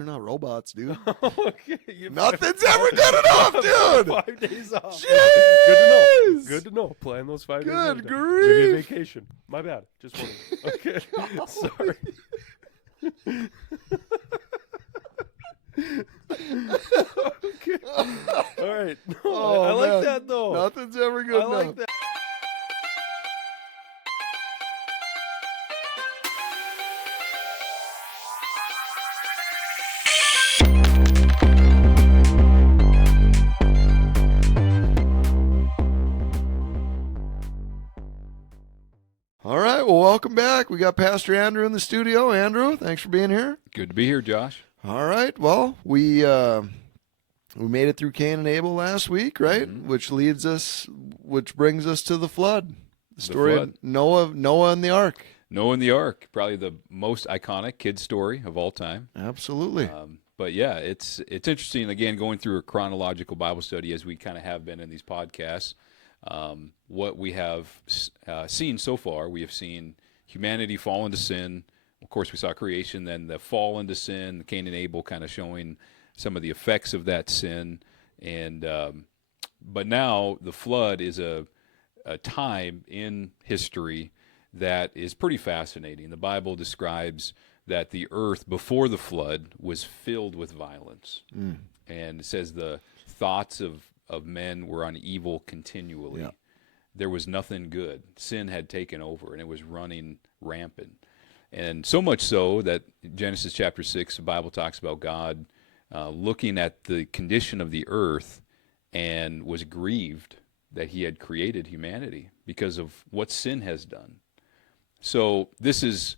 They're not robots, dude. Okay, Nothing's ever good enough, dude. 5 days off. Jeez. Good to know. Good to know. Plan those 5 days. Good Maybe a grief. vacation. My bad. Just one. Okay. Sorry. Okay. All right. No, Oh, I like man. that though. Nothing's ever good I enough. like that. All right. Well, welcome back. We got Pastor Andrew in the studio. Andrew, thanks for being here. Good to be here, Josh. All right. Well, we made it through Cain and Abel last week, right? Mhm. Which brings us to the flood. The story flood. of Noah and the ark. Noah and the Ark, probably the most iconic kid story of all time. Absolutely. But yeah, it's interesting, again, going through a chronological Bible study as we kind of have been in these podcasts. What we have seen so far, we have seen humanity fall into sin. Of course, we saw creation, then the fall into sin, the Cain and Abel kind of showing some of the effects of that sin. And but now the flood is a time in history that is pretty fascinating. The Bible describes that the earth before the flood was filled with violence. And it says the thoughts of men were on evil continually. Yeah. There was nothing good. Sin had taken over, and it was running rampant. And so much so that Genesis chapter 6, the Bible talks about God looking at the condition of the earth and was grieved that he had created humanity because of what sin has done. So this is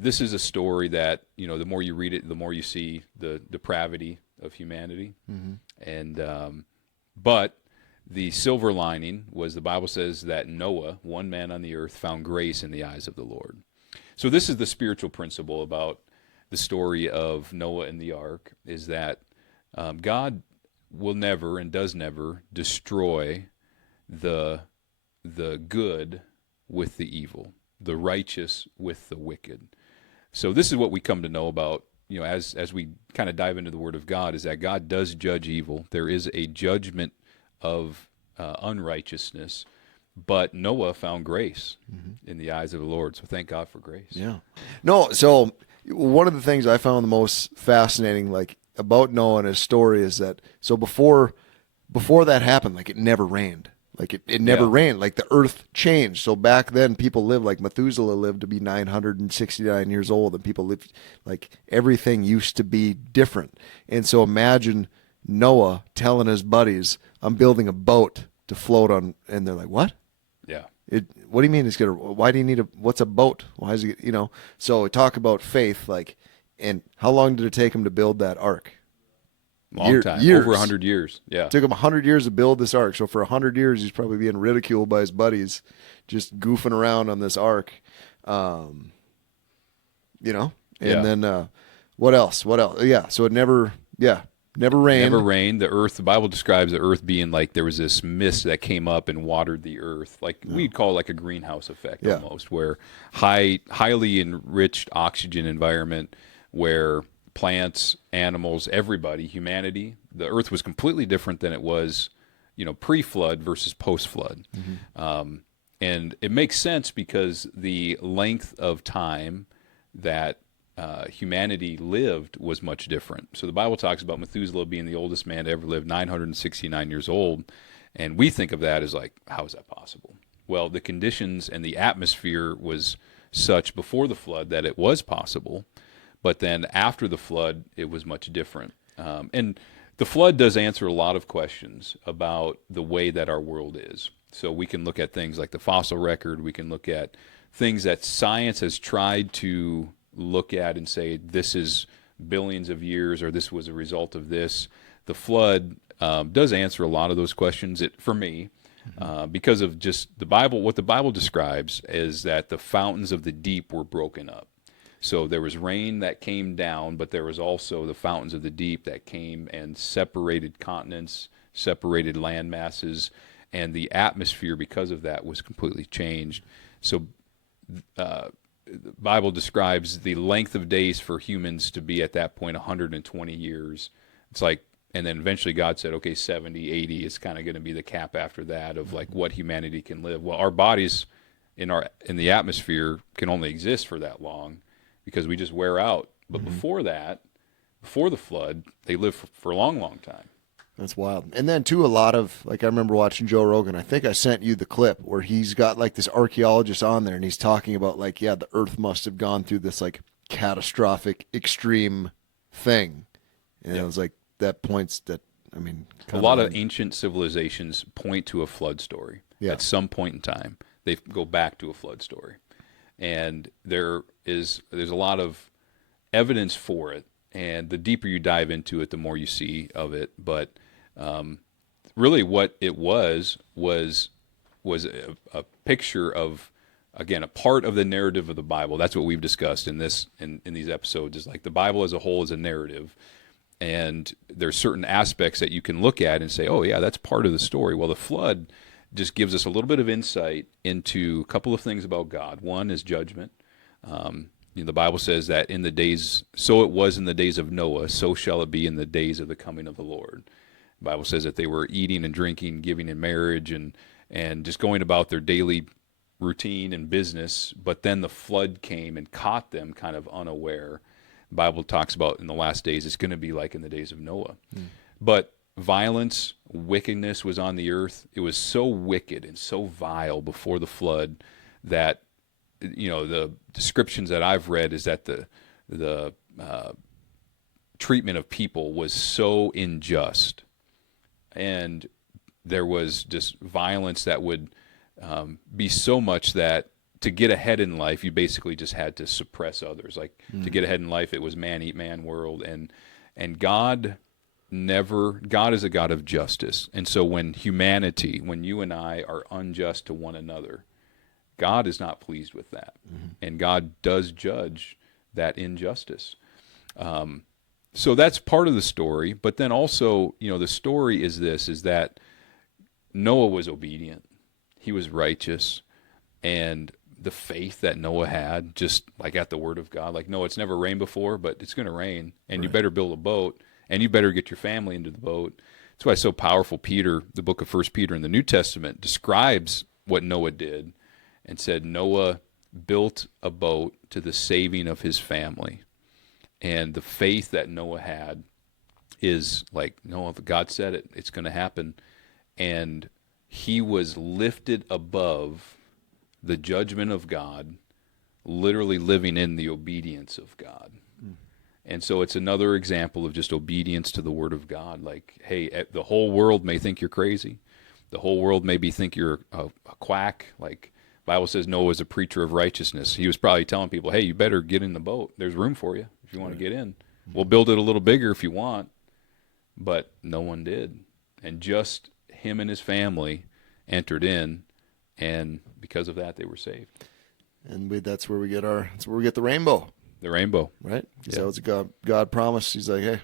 a story that, you know, the more you read it, the more you see the depravity of humanity. And but the silver lining was the Bible says that Noah, one man on the earth, found grace in the eyes of the Lord. So this is the spiritual principle about the story of Noah and the ark, is that God will never and does never destroy the good with the evil, the righteous with the wicked. So this is what we come to know about, you know, as we kind of dive into the Word of God, is that God does judge evil. There is a judgment of unrighteousness, but Noah found grace in the eyes of the Lord. So thank God for grace. Yeah. No, so one of the things I found the most fascinating, like, about Noah and his story is that, so before that happened, like, it never rained. Like, it never Yeah. rained. Like, the earth changed. So back then, people lived, like, Methuselah lived to be 969 years old, and people lived, like, everything used to be different. And so imagine Noah telling his buddies, I'm building a boat to float on, and they're like, what? Yeah. What do you mean why do you need what's a boat? Why is it, you know? So talk about faith, like, and how long did it take him to build that ark? Long time. Years. Over 100 years. Yeah. It took him 100 years to build this ark. So for 100 years, he's probably being ridiculed by his buddies, just goofing around on this ark. You know? And Yeah. then what else? Yeah. So it never rained. Never rained. The earth, the Bible describes the earth being like there was this mist that came up and watered the earth. Like we'd call it like a greenhouse effect Yeah. almost, where highly enriched oxygen environment where plants, animals, everybody, humanity, the earth was completely different than it was, you know, pre-flood versus post-flood. And it makes sense because the length of time that humanity lived was much different. So the Bible talks about Methuselah being the oldest man to ever live, 969 years old. And we think of that as like, how is that possible? Well, the conditions and the atmosphere was such before the flood that it was possible. But then after the flood, it was much different. And the flood does answer a lot of questions about the way that our world is. So we can look at things like the fossil record. We can look at things that science has tried to look at and say, this is billions of years, or this was a result of this. The flood does answer a lot of those questions for me, because of just the Bible. What the Bible describes is that the fountains of the deep were broken up. So there was rain that came down, but there was also the fountains of the deep that came and separated continents, separated land masses, and the atmosphere because of that was completely changed. So the Bible describes the length of days for humans to be at that point 120 years. It's like, and then eventually God said, okay, 70, 80 is kind of going to be the cap after that of like what humanity can live. Well, our bodies in the atmosphere can only exist for that long because we just wear out. But before that, before the flood, they lived for a long, long time. That's wild. And then too, a lot of, like, I remember watching Joe Rogan. I think I sent you the clip where he's got like this archaeologist on there, and he's talking about like, yeah, the Earth must have gone through this like catastrophic, extreme thing, and it was like that points that, I mean, A lot of ancient civilizations point to a flood story. Yeah. At some point in time, they go back to a flood story, and there's a lot of evidence for it. And the deeper you dive into it, the more you see of it. But really, what it was a picture of, again, a part of the narrative of the Bible. That's what we've discussed in these episodes. Is like the Bible as a whole is a narrative, and there's certain aspects that you can look at and say, oh yeah, that's part of the story. Well, the flood just gives us a little bit of insight into a couple of things about God. One is judgment. The Bible says that so it was in the days of Noah, so shall it be in the days of the coming of the Lord. The Bible says that they were eating and drinking, giving in marriage, and just going about their daily routine and business. But then the flood came and caught them kind of unaware. The Bible talks about in the last days, it's going to be like in the days of Noah. But violence, wickedness was on the earth. It was so wicked and so vile before the flood that, the descriptions that I've read is that the treatment of people was so unjust, and there was just violence that would be so much that to get ahead in life, you basically just had to suppress others. Like to get ahead in life, it was man eat man world, and God is a God of justice. And so when you and I are unjust to one another, God is not pleased with that, and God does judge that injustice. So that's part of the story. But then also, the story is that Noah was obedient, he was righteous, and the faith that Noah had, just like at the word of God, like, no, it's never rained before, but it's going to rain, and you better build a boat, and you better get your family into the boat. That's why it's so powerful. Peter, the book of 1 Peter in the New Testament, describes what Noah did and said Noah built a boat to the saving of his family. And the faith that Noah had is like, no, if God said it, it's going to happen. And he was lifted above the judgment of God, literally living in the obedience of God. And so it's another example of just obedience to the word of God. Like, hey, the whole world may think you're crazy. The whole world maybe think you're a quack. Like, Bible says Noah was a preacher of righteousness. He was probably telling people, hey, you better get in the boat. There's room for you if you want to get in. We'll build it a little bigger if you want. But no one did. And just him and his family entered in, and because of that, they were saved. And that's where we get the rainbow. The rainbow. Right? Yeah. So it's God promised. He's like, hey,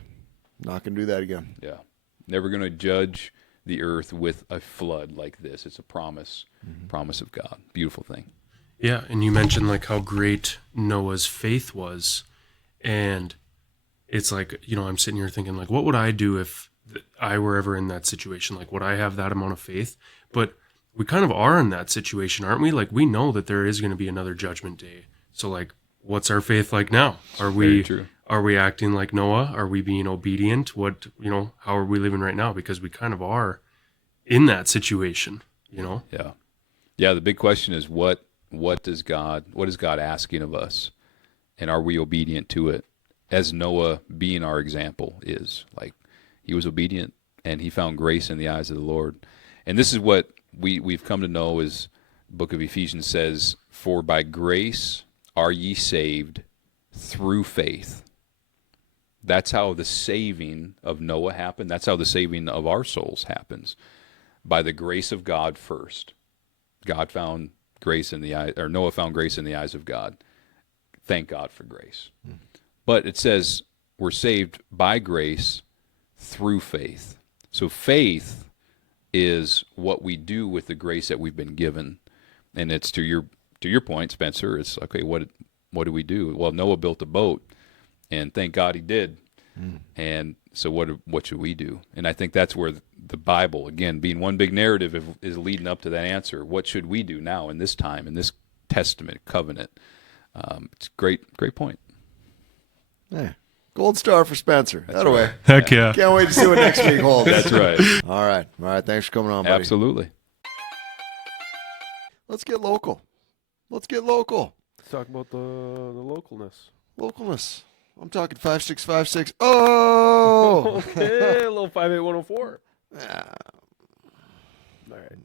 not going to do that again. Yeah. Never going to judge the earth with a flood like this. It's a promise of God. Beautiful thing. Yeah, and you mentioned like how great Noah's faith was, and it's like, I'm sitting here thinking like, what would I do if I were ever in that situation? Like, would I have that amount of faith? But we kind of are in that situation, aren't we? Like, we know that there is going to be another judgment day. So like, what's our faith like now? Are we acting like Noah? Are we being obedient? How are we living right now? Because we kind of are in that situation, Yeah. Yeah. The big question is what is God asking of us? And are we obedient to it? As Noah being our example is, like, he was obedient and he found grace in the eyes of the Lord. And this is what we've come to know, is the book of Ephesians says, for by grace are ye saved through faith. That's how the saving of Noah happened. That's how the saving of our souls happens. By the grace of God first. Noah found grace in the eyes of God. Thank God for grace. But it says we're saved by grace through faith. So faith is what we do with the grace that we've been given. And it's to your point, Spencer, it's okay, what what do we do? Well, Noah built a boat, and thank God he did. And so what should we do? And I think that's where the Bible, again, being one big narrative, is leading up to that answer. What should we do now in this time, in this testament, covenant? It's a great point. Yeah. Gold star for Spencer. That way. Heck yeah. Can't wait to see what next week holds. That's right. All right. Thanks for coming on, buddy. Absolutely. Let's get local. Let's talk about the localness. Localness. I'm talking 5656. Oh! Okay, a little 58104. Ah, All right.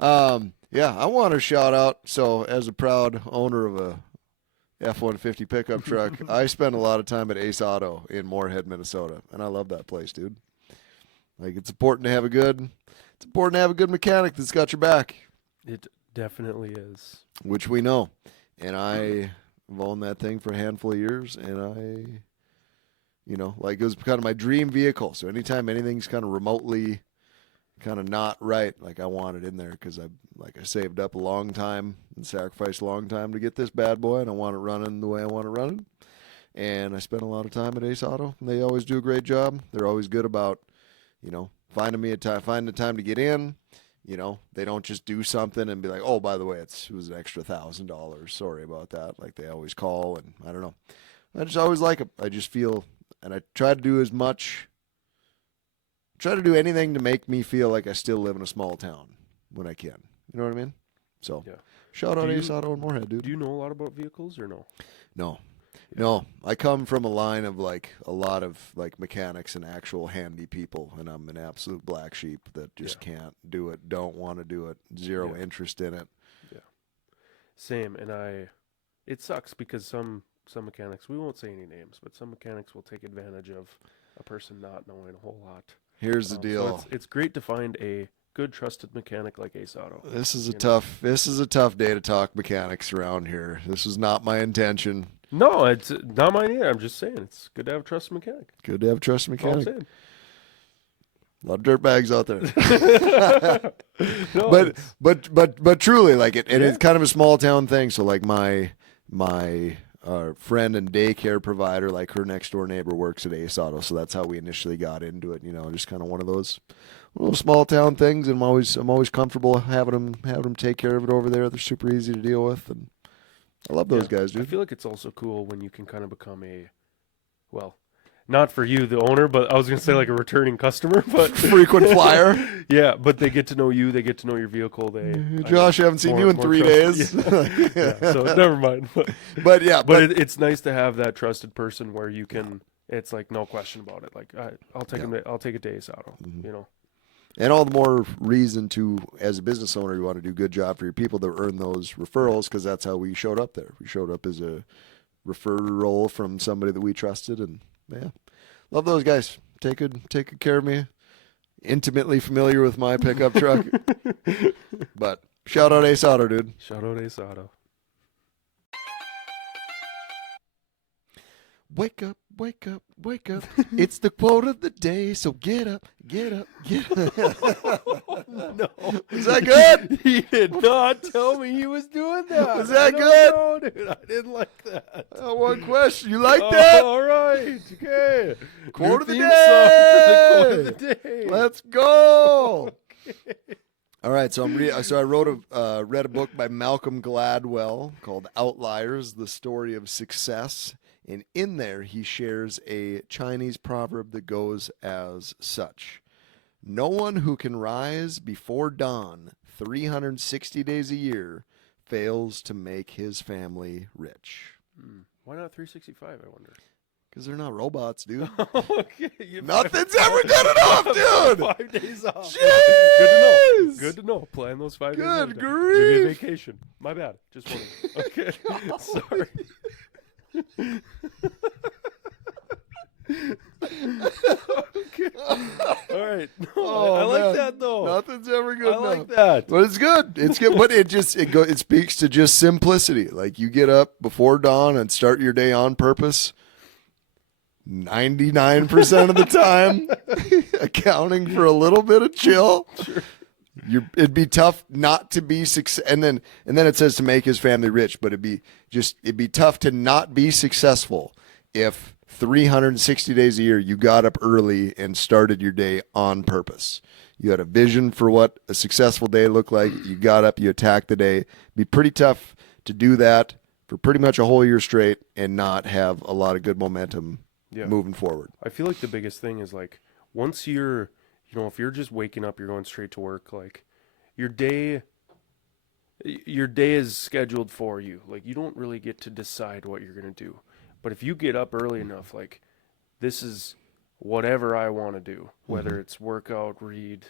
no. Yeah, I want to shout out. So, as a proud owner of a F-150 pickup truck, I spend a lot of time at Ace Auto in Moorhead, Minnesota, and I love that place, dude. Like, it's important to have a good mechanic that's got your back, It definitely is. which we know. And I've owned that thing for a handful of years, and like it was kind of my dream vehicle. So anytime anything's kind of remotely kind of not right, like I want it in there because I saved up a long time and sacrificed a long time to get this bad boy, and I want it running the way I want it running. And I spent a lot of time at Ace Auto, and they always do a great job. They're always good about, finding the time to get in. They don't just do something and be like, oh, by the way, it was an extra $1,000. Sorry about that. Like they always call, and I don't know. I just always like it. I just feel, and I try to do anything to make me feel like I still live in a small town when I can. You know what I mean? So, Yeah. Shout out Ace Auto in Moorhead, dude. Do you know a lot about vehicles or no? No, I come from a line of like a lot of like mechanics and actual handy people, and I'm an absolute black sheep that just can't do it, don't want to do it, zero interest in it. Yeah. Same, and it sucks because some mechanics, we won't say any names, but some mechanics will take advantage of a person not knowing a whole lot. Here's the deal. So it's great to find a good trusted mechanic like Ace Auto. This is a tough day to talk mechanics around here. This was not my intention. No, it's not mine either. I'm just saying it's good to have a trusted mechanic. Good to have a trusted That's all I'm mechanic. saying. A lot of dirt bags out there. No, but truly, like it's kind of a small town thing. So like my friend and daycare provider, like her next door neighbor works at Ace Auto, so that's how we initially got into it. Just kind of one of those little small town things. And I'm always comfortable having them take care of it over there. They're super easy to deal with, and I love those guys, I dude. feel like it's also cool when you can kind of become not for you, the owner, but I was going to say like a returning customer, but Frequent flyer. yeah, but they get to know you, they get to know your vehicle. Josh, I haven't seen you in 3 days. Yeah, so never mind. But It's nice to have that trusted person where you can. It's like no question about it. Like I'll take a Ace Auto. And all the more reason to, as a business owner, you want to do a good job for your people to earn those referrals, because that's how we showed up there. We showed up as a referral from somebody that we trusted, and love those guys. Take good care of me. Intimately familiar with my pickup truck. But shout out Ace Auto, dude. Shout out Ace Auto. Wake up, wake up, wake up. It's the quote of the day, so get up, get up, get up. No. Is that good? He did not tell me he was doing that. Was that good? No, dude, I didn't like that. One question. You like that? All right. Okay. Quote of the New theme song for the quote day. of the day. Let's go. All right, so I read a book by Malcolm Gladwell called Outliers: The Story of Success. And in there, he shares a Chinese proverb that goes as such: no one who can rise before dawn 360 days a year fails to make his family rich. Why not 365, I wonder? Because they're not robots, dude. Okay. Nothing's ever good enough, dude. 5 days off. Jeez. Good to know. Plan those 5 days. Good in. grief. Maybe a vacation. My bad. Just one. Okay. Sorry. Okay. All right. No, I like that though. Nothing's ever good I enough. like that. But it's good. It's good. But it speaks to just simplicity. Like you get up before dawn and start your day on purpose. 99% of the time, accounting for a little bit of chill. Sure. It'd be tough not to be success, and then it says to make his family rich, but it'd be tough to not be successful if 360 days a year you got up early and started your day on purpose. You had a vision for what a successful day looked like. You got up, you attacked the day. It'd be pretty tough to do that for pretty much a whole year straight and not have a lot of good momentum moving forward. I feel like the biggest thing is like once you're, if you're just waking up, you're going straight to work, like your day is scheduled for you. Like you don't really get to decide what you're going to do. But if you get up early enough, like this is whatever I want to do, whether it's workout, read,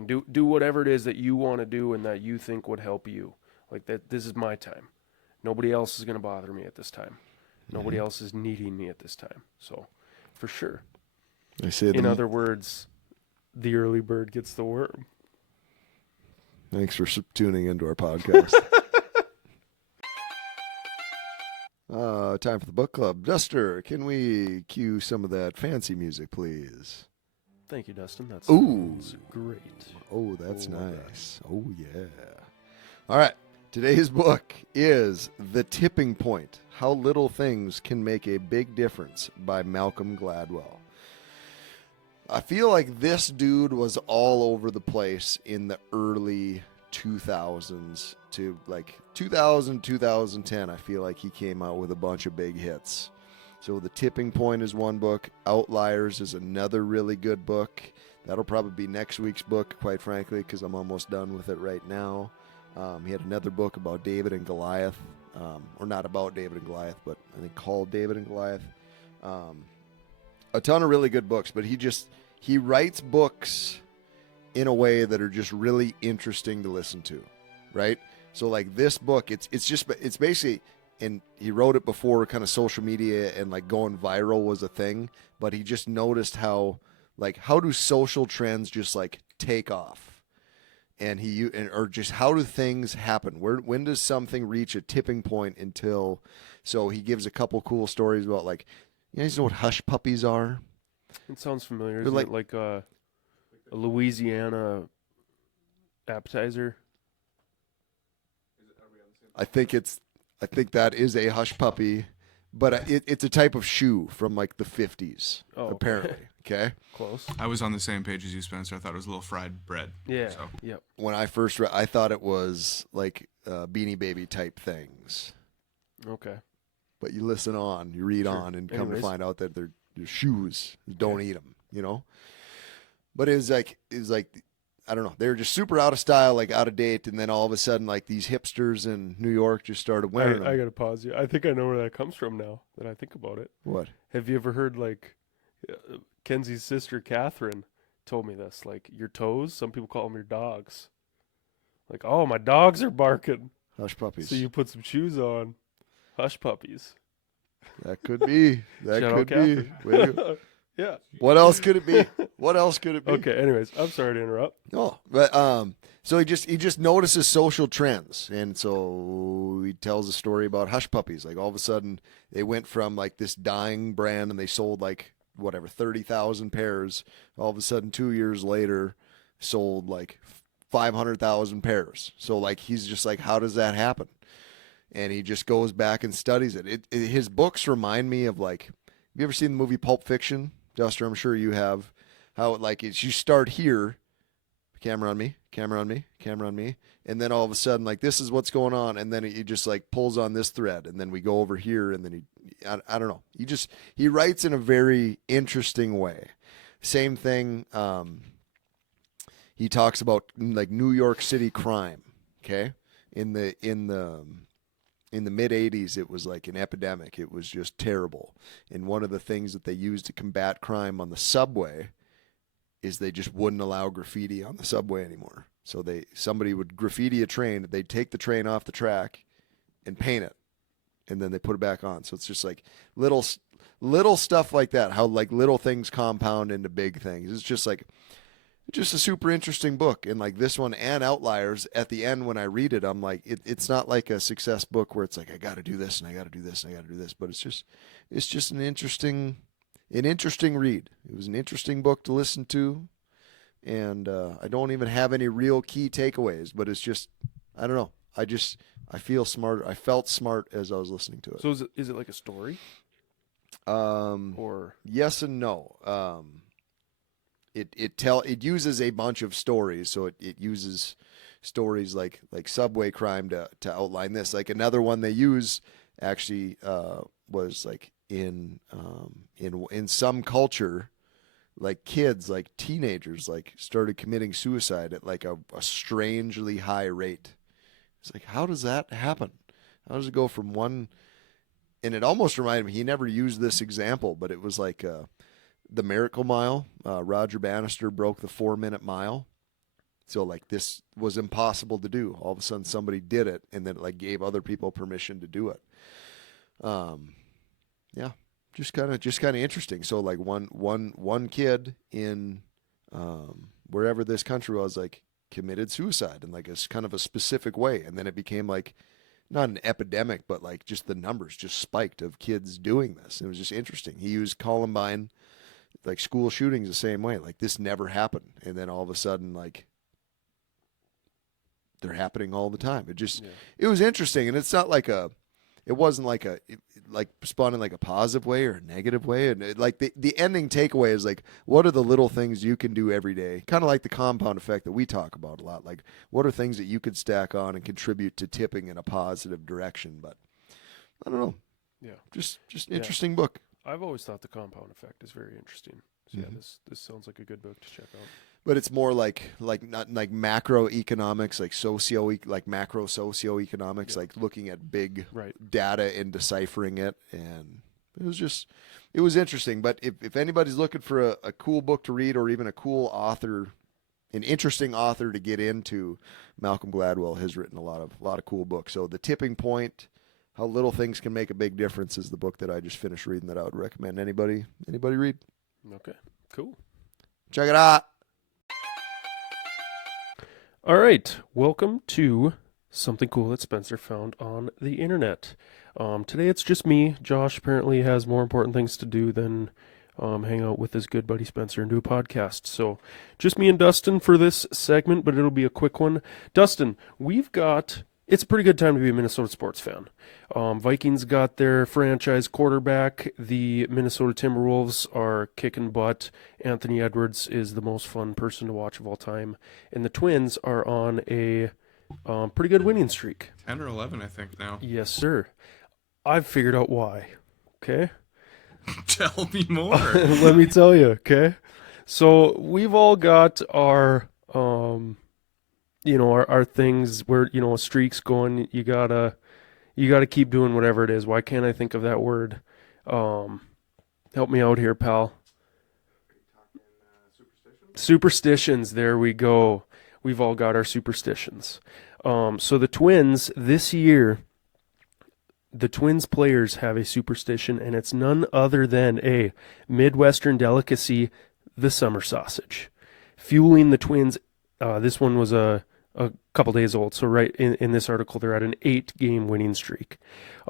do whatever it is that you want to do and that you think would help you. Like that, this is my time. Nobody else is going to bother me at this time. Nobody else is needing me at this time. So, for sure. I say in other words, the early bird gets the worm. Thanks for tuning into our podcast. Time for the book club. Duster, can we cue some of that fancy music, please? Thank you, Dustin. That Ooh. sounds great. Oh, that's nice. Oh, yeah. All right. Today's book is The Tipping Point: How Little Things Can Make a Big Difference by Malcolm Gladwell. I feel like this dude was all over the place in the early 2000s to like 2000, 2010. I feel like he came out with a bunch of big hits. So The Tipping Point is one book. Outliers is another really good book. That'll probably be next week's book, quite frankly, because I'm almost done with it right now. He had another book about David and Goliath, or not about David and Goliath, but I think called David and Goliath. A ton of really good books, but he writes books in a way that are just really interesting to listen to, right? So like this book, it's basically, and he wrote it before kind of social media and like going viral was a thing, but he just noticed how do social trends just like take off? And or just how do things happen? When does something reach a tipping point so he gives a couple cool stories about like, you guys know what hush puppies are? It sounds familiar. They're Is it like a Louisiana appetizer? I think that is a hush puppy, but it's a type of shoe from like the 50s, apparently. Okay. Close. I was on the same page as you, Spencer. I thought it was a little fried bread. Yeah. So. Yep. When I first read, I thought it was like Beanie Baby type things. Okay. But you listen on, you read Sure. on, and come to Anyways. find out that they're shoes. Don't eat them, But it was like I don't know. They were just super out of style, like out of date, and then all of a sudden, like these hipsters in New York just started wearing them. I gotta pause you. I think I know where that comes from now that I think about it. What? Have you ever heard like Kenzie's sister Catherine told me this? Like your toes, some people call them your dogs. Like, oh, my dogs are barking. Hush puppies. So you put some shoes on. Hush puppies. That could be. That Shout out could be. Yeah. What else could it be? What else could it be? Okay. Anyways, I'm sorry to interrupt. Oh, but so he just notices social trends, and so he tells a story about hush puppies. Like all of a sudden, they went from like this dying brand, and they sold like 30,000 pairs. All of a sudden, 2 years later, sold like 500,000 pairs. So like he's just like, how does that happen? And he just goes back and studies it. His books remind me of like, have you ever seen the movie Pulp Fiction? Duster, I'm sure you have. How like it's you start here, camera on me, and then all of a sudden like this is what's going on, and then he just like pulls on this thread, and then we go over here, and then I don't know. He writes in a very interesting way. Same thing. He talks about like New York City crime. Okay, in the mid 80s, it was like an epidemic. It was just terrible. And one of the things that they used to combat crime on the subway is they just wouldn't allow graffiti on the subway anymore. So somebody would graffiti a train, they'd take the train off the track and paint it, and then they put it back on. So it's just like little stuff like that, how like little things compound into big things. It's just a super interesting book. And like this one and Outliers, at the end when I read it, I'm like, it's not like a success book where it's like I got to do this and I got to do this and I got to do this, but it's just an interesting read. It was an interesting book to listen to, and I don't even have any real key takeaways. But it's just, I don't know. I feel smart. I felt smart as I was listening to it. So is it like a story? Or Yes and no. It uses a bunch of stories, so it uses stories like subway crime to outline this. Like another one they use actually was like in some culture, like kids, like teenagers, like started committing suicide at like a strangely high rate. It's like, how does that happen? How does it go from one? And it almost reminded me, he never used this example, but it was like the Miracle Mile. Roger Bannister broke the 4-minute mile. So like this was impossible to do. All of a sudden somebody did it, and then it like gave other people permission to do it. Yeah, just kind of interesting. So like one kid in wherever this country was, like committed suicide in like a kind of a specific way, and then it became like not an epidemic, but like just the numbers just spiked of kids doing this. It was just interesting. He used Columbine, like school shootings, the same way. Like this never happened, and then all of a sudden, like they're happening all the time. It was interesting, and it's not like it wasn't like like spawned in like a positive way or a negative way. And like the ending takeaway is like, what are the little things you can do every day? Kind of like the compound effect that we talk about a lot. Like, what are things that you could stack on and contribute to tipping in a positive direction? But I don't know. yeah. Just interesting book. I've always thought the compound effect is very interesting. So yeah, this sounds like a good book to check out. But it's more like not like macroeconomics, like macro socioeconomics, like looking at big data and deciphering it. And it was interesting. But if anybody's looking for a cool book to read, or even a cool author, an interesting author to get into, Malcolm Gladwell has written a lot of cool books. So The Tipping Point, How Little Things Can Make a Big Difference, is the book that I just finished reading that I would recommend anybody read. Okay, cool. Check it out. All right, welcome to something cool that Spencer found on the internet. Today it's just me. Josh apparently has more important things to do than hang out with his good buddy Spencer and do a podcast. So just me and Dustin for this segment, but it'll be a quick one. Dustin, it's a pretty good time to be a Minnesota sports fan. Vikings got their franchise quarterback. The Minnesota Timberwolves are kicking butt. Anthony Edwards is the most fun person to watch of all time. And the Twins are on a pretty good winning streak. 10 or 11, I think, now. Yes, sir. I've figured out why. Okay? Tell me more. Let me tell you, okay? So we've all got our our things where, a streak's going. You gotta keep doing whatever it is. Why can't I think of that word? Help me out here, pal. Superstitions. There we go. We've all got our superstitions. So the Twins this year, the Twins players have a superstition, and it's none other than a Midwestern delicacy, the summer sausage. Fueling the Twins, this one was a couple days old, so right in this article, they're at an 8-game winning streak.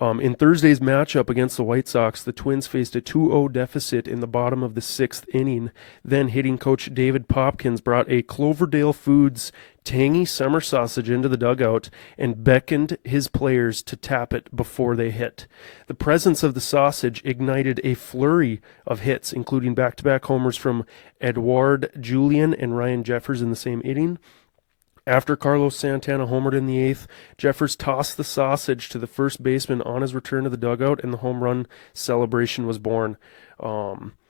In Thursday's matchup against the White Sox, the Twins faced a 2-0 deficit in the bottom of the 6th inning. Then hitting coach David Popkins brought a Cloverdale Foods tangy summer sausage into the dugout and beckoned his players to tap it before they hit. The presence of the sausage ignited a flurry of hits, including back-to-back homers from Edouard Julien and Ryan Jeffers in the same inning. After Carlos Santana homered in the 8th, Jeffers tossed the sausage to the first baseman on his return to the dugout, and the home run celebration was born.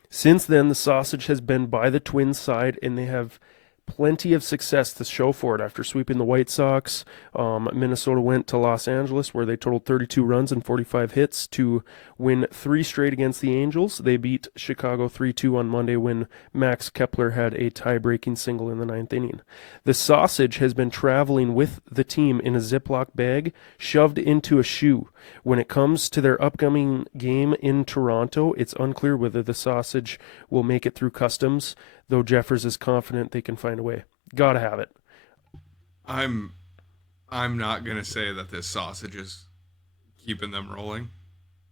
Since then, the sausage has been by the Twins' side, and they have plenty of success to show for it. After sweeping the White Sox, Minnesota went to Los Angeles, where they totaled 32 runs and 45 hits to win 3 straight against the Angels. They beat Chicago 3-2 on Monday when Max Kepler had a tie-breaking single in the 9th inning. The sausage has been traveling with the team in a Ziploc bag shoved into a shoe. When it comes to their upcoming game in Toronto, it's unclear whether the sausage will make it through customs, though Jeffers is confident they can find a way. Gotta have it. I'm not gonna say that this sausage is keeping them rolling,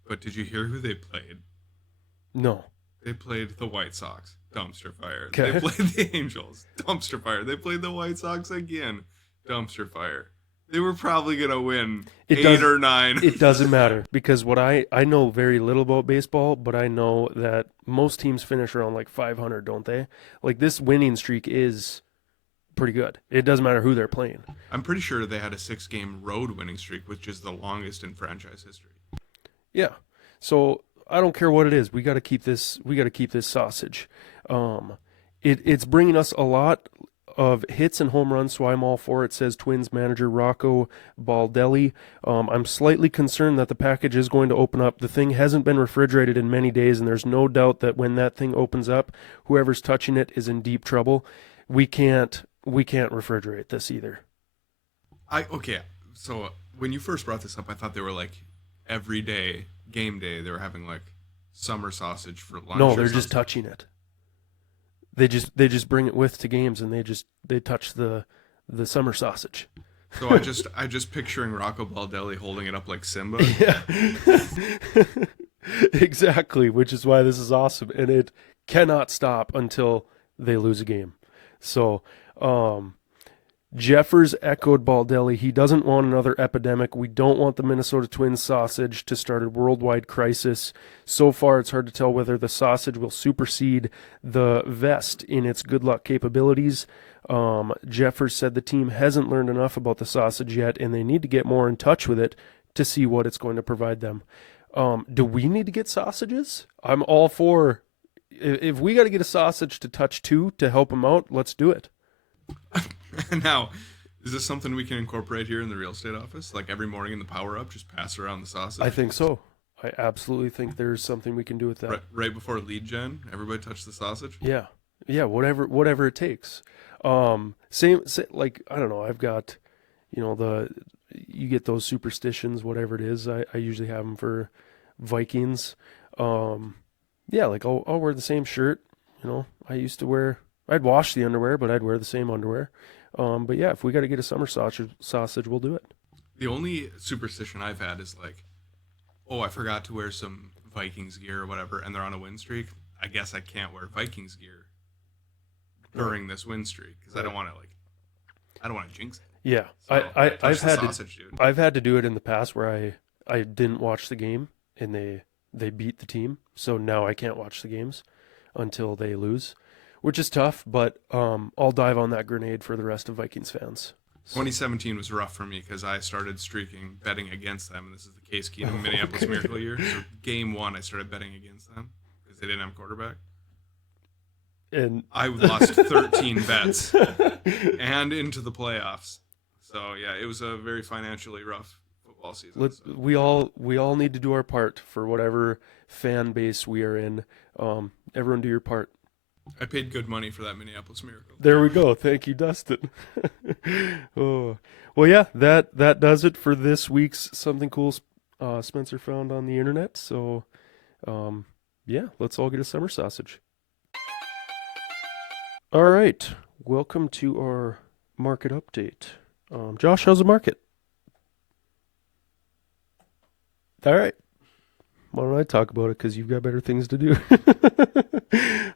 but did you hear who they played? No. They played the White Sox. Dumpster fire. Okay. They played the Angels. Dumpster fire. They played the White Sox again. Dumpster fire. They were probably going to win eight or nine. It doesn't matter because what I know very little about baseball, but I know that most teams finish around like 500, don't they? Like this winning streak is pretty good. It doesn't matter who they're playing. I'm pretty sure they had a 6-game road winning streak, which is the longest in franchise history. Yeah. So I don't care what it is. We got to keep this. We got to keep this sausage. It's bringing us a lot of hits and home runs, so I'm all for it, says Twins manager Rocco Baldelli. I'm slightly concerned that the package is going to open up. The thing hasn't been refrigerated in many days, and there's no doubt that when that thing opens up, whoever's touching it is in deep trouble. We can't refrigerate this either. Okay, so when you first brought this up, I thought they were like every day, game day, they were having like summer sausage for lunch. No, they're just touching it. They just bring it with to games, and they touch the summer sausage. So I just picturing Rocco Baldelli holding it up like Simba. Yeah. Exactly, which is why this is awesome, and it cannot stop until they lose a game. So, Jeffers echoed Baldelli. He doesn't want another epidemic. We don't want the Minnesota Twins sausage to start a worldwide crisis. So far, it's hard to tell whether the sausage will supersede the vest in its good luck capabilities. Jeffers said the team hasn't learned enough about the sausage yet, and they need to get more in touch with it to see what it's going to provide them. Do we need to get sausages? I'm all for, if we got to get a sausage to touch too to help them out, let's do it. Now, is this something we can incorporate here in the real estate office? Like every morning in the power up, just pass around the sausage? I think so. I absolutely think there's something we can do with that. Right before lead gen, everybody touch the sausage? Yeah. Whatever it takes. Same, like, I don't know, I've got, you get those superstitions, whatever it is. I usually have them for Vikings. Yeah, like I'll wear the same shirt. I'd wash the underwear, but I'd wear the same underwear. But yeah, if we got to get a summer sausage, we'll do it. The only superstition I've had is like, oh, I forgot to wear some Vikings gear or whatever, and they're on a win streak. I guess I can't wear Vikings gear during this win streak because I don't want to jinx it. Yeah, So, I've had to do it in the past where I didn't watch the game and they beat the team, so now I can't watch the games until they lose, which is tough. But I'll dive on that grenade for the rest of Vikings fans. 2017 was rough for me because I started streaking betting against them, and this is the Case Keenum Minneapolis Miracle year. So game 1, I started betting against them because they didn't have a quarterback. And I lost 13 bets and into the playoffs. So yeah, it was a very financially rough football season. We all need to do our part for whatever fan base we are in. Everyone do your part. I paid good money for that Minneapolis Miracle. There we go. Thank you, Dustin. Oh, well, yeah, that does it for this week's Something Cool Spencer found on the internet. So, yeah, let's all get a summer sausage. All right, welcome to our market update. Josh, how's the market? All right. Why don't I talk about it? Because you've got better things to do.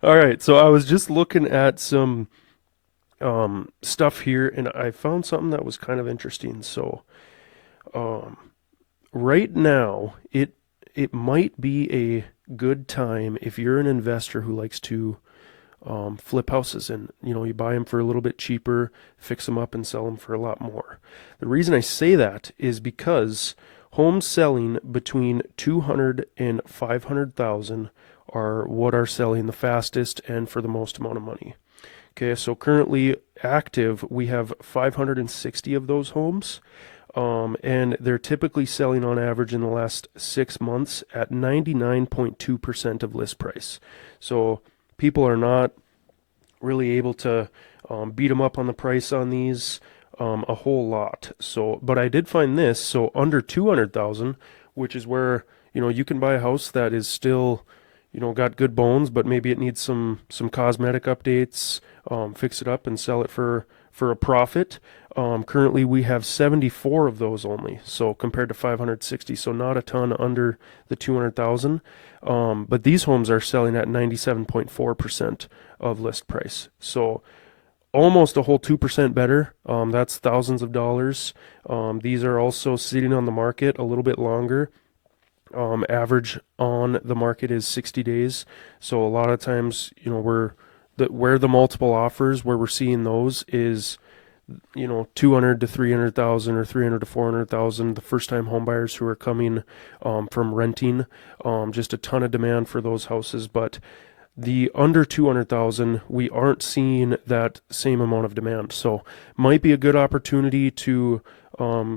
All right. So I was just looking at some stuff here, and I found something that was kind of interesting. So right now, it might be a good time if you're an investor who likes to flip houses, and you buy them for a little bit cheaper, fix them up, and sell them for a lot more. The reason I say that is because homes selling between 200 and 500,000 are what are selling the fastest and for the most amount of money. Okay, so currently active, we have 560 of those homes, and they're typically selling on average in the last 6 months at 99.2% of list price. So people are not really able to beat them up on the price on these a whole lot. So, but I did find this. So under 200,000, which is where you can buy a house that is still got good bones, but maybe it needs some cosmetic updates, fix it up and sell it for for a profit. Currently, we have 74 of those only, so compared to 560, so not a ton under the 200,000. But these homes are selling at 97.4% of list price, so almost a whole 2% better. That's thousands of dollars. These are also sitting on the market a little bit longer. Average on the market is 60 days. So a lot of times, where the multiple offers, where we're seeing those is, 200 to 300,000 or 300 to 400,000. The first time home buyers who are coming from renting, just a ton of demand for those houses. But the under 200,000, we aren't seeing that same amount of demand. So might be a good opportunity to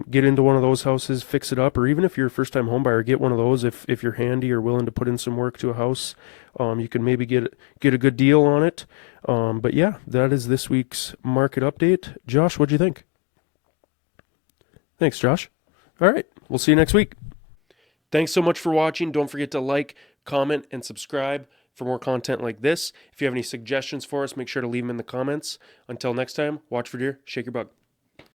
get into one of those houses, fix it up, or even if you're a first-time home buyer, get one of those. If you're handy or willing to put in some work to a house, you can maybe get a good deal on it. But yeah, that is this week's market update. Josh, what'd you think? Thanks, Josh. All right, we'll see you next week. Thanks so much for watching. Don't forget to like, comment, and subscribe for more content like this. If you have any suggestions for us, make sure to leave them in the comments. Until next time, watch for deer, shake your bug.